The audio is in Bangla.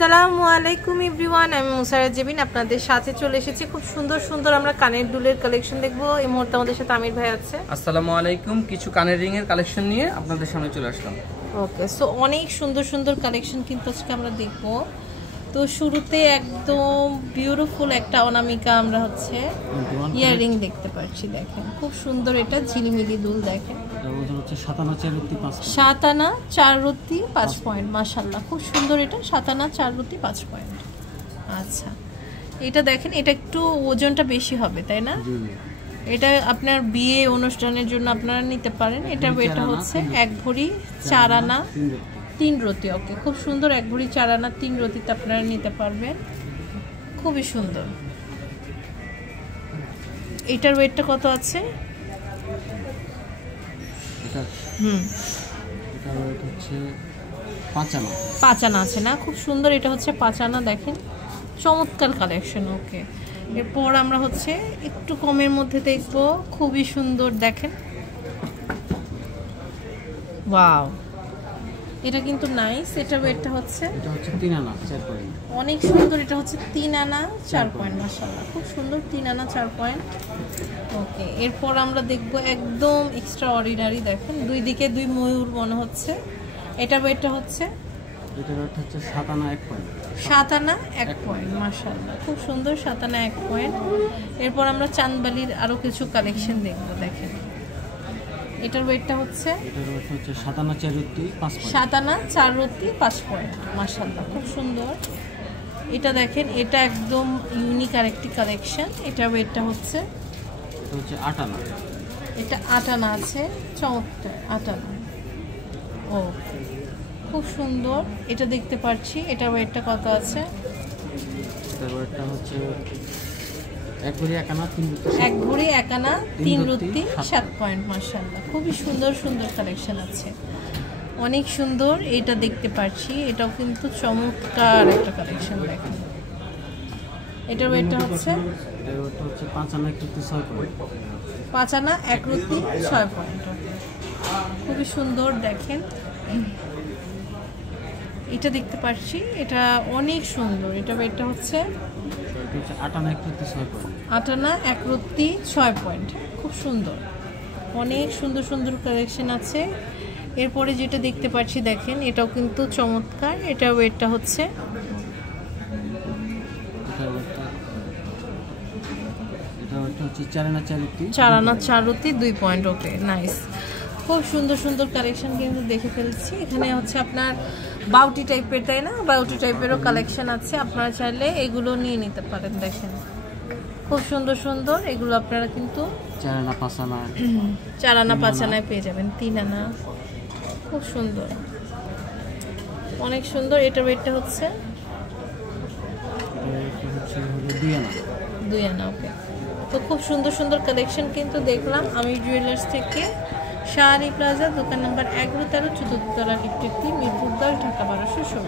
আসসালামু আলাইকুম এভরিওয়ান, আমি মুসারাত জেবিন আপনাদের সাথে চলে এসেছি। খুব সুন্দর সুন্দর আমরা কানের দুলের কালেকশন দেখবো। এই মুহূর্তে আমাদের সাথে আমির ভাই আছে। আসসালামু আলাইকুম, কিছু কানের রিং এর কালেকশন নিয়ে আপনাদের সামনে চলে আসলাম। ওকে, সো অনেক সুন্দর সুন্দর কালেকশন কিন্তু আজকে আমরা দেখবো। তো শুরুতে একদম বিউটিফুল একটা অনামিকা আমরা ইয়াররিং দেখতে পাচ্ছি। দেখেন খুব সুন্দর, এটা ঝিলিমিলি দুল। দেখেন সাত আনা 4 রতি 5 পয়েন্ট। মাশাআল্লাহ, খুব সুন্দর। এটা 7 আনা 4 রতি 5 পয়েন্ট। আচ্ছা, এটা দেখেন, এটা একটু ওজনটা বেশি হবে, তাই না? এটা আপনার বিয়ে অনুষ্ঠানের জন্য আপনারা নিতে পারেন। এটা ওয়েটটা হচ্ছে 1 ভরি 4 আনা 3 রতি। ওকে, খুব সুন্দর। 1 ভরি 4 আনা 3 রতিতে আপনারা নিতে পারবেন। খুবই সুন্দর। এটার ওয়েটটা কত আছে? এটা ওয়েট হচ্ছে 5 আনা। 5 আনা আছে না? খুব সুন্দর। এটা হচ্ছে 5 আনা। দেখেন চমৎকার কালেকশন। ওকে, এরপর আমরা একটু কমের মধ্যে দেখবো। খুবই সুন্দর। দেখেন, ওয়াও, এটা কিন্তু নাইস। এটা ওয়েটটা হচ্ছে 3 আনা 4 পয়েন্ট। অনেক সুন্দর। এটা হচ্ছে 3 আনা 4 পয়েন্ট। মাশাআল্লাহ, খুব সুন্দর। 3 আনা 4 পয়েন্ট। ওকে, এরপর আমরা দেখবো একদম এক্সট্রা অর্ডিনারি। দেখেন দুই দিকে 2 ময়ূর মনে হচ্ছে। এটা ওয়েটটা হচ্ছে 7 আনা 1 পয়েন্ট। 7 আনা 1 পয়েন্ট। মাশাআল্লাহ, খুব সুন্দর। 7 আনা 1 পয়েন্ট। এরপর আমরা চাঁদবালির আরো কিছু কালেকশন দেখবো। দেখেন এটার ওয়েটটা হচ্ছে 7 আনা 4 রতি 5 পয়েন্ট। 7 আনা 4 রতি 5 পয়েন্ট। মাশাআল্লাহ, খুব সুন্দর। এটা দেখেন, এটা একদম ইউনিক আরেকটি কালেকশন। এটার ওয়েটটা হচ্ছে 8 আনা। এটা 8 আনা আছে। চমৎকার, 8 আনা। ও, খুব সুন্দর। এটা দেখতে পাচ্ছি। এটা ওয়েটটা কত আছে? এটার ওয়েটটা হচ্ছে 1 ভরি 1 আনা 3 রতি। 1 ভরি 1 আনা 3 রতি 7 পয়েন্ট। মাশাআল্লাহ, খুবই সুন্দর সুন্দর কালেকশন আছে, অনেক সুন্দর। এটা দেখতে পাচ্ছি, এটাও কিন্তু চমৎকার একটা কালেকশন। দেখেন এটার ওয়েটটা হচ্ছে 5 আনা 1 রতি 6 পয়েন্ট। 5 আনা 1 রতি 6 পয়েন্ট। খুবই সুন্দর। দেখেন এটা দেখতে পাচ্ছি, এটা অনেক সুন্দর। এটা ওয়েটটা হচ্ছে 8 আনা 1 রতি 6 পয়েন্ট। 8 আনা 1 রতি 6 পয়েন্ট। খুব সুন্দর, অনেক সুন্দর সুন্দর কালেকশন আছে। এরপরে যেটা দেখতে পাচ্ছি, দেখেন এটাও কিন্তু চমৎকার। এটা ওয়েটটা হচ্ছে 4 আনা 4 রতি 4 আনা 4 রতি 2 পয়েন্ট। ওকে, নাইস। খুব সুন্দর সুন্দর কালেকশন কিন্তু দেখে ফেলছি। এখানে আপনার বাউটি টাইপের, তাই না? বাউটি টাইপেরও কালেকশন আছে। আপনারা চাইলে এগুলো নিয়ে নিতে পারেন। দেখেন খুব সুন্দর সুন্দর। এগুলো আপনারা কিন্তু 4 আনা 5 আনা 4 আনা 5 আনায় পেয়ে যাবেন। 3 আনা, খুব সুন্দর, অনেক সুন্দর। এটার ওয়েটটা হচ্ছে 2 আনা 2 আনা। ওকে, তো খুব সুন্দর সুন্দর কালেকশন কিন্তু দেখলাম আমি জুয়েলার্স থেকে। শাহারি প্লাজা, দোকান নাম্বার 11-13, 14 তলা, লিফট 3, মিরপুর 10, ঢাকা 1216।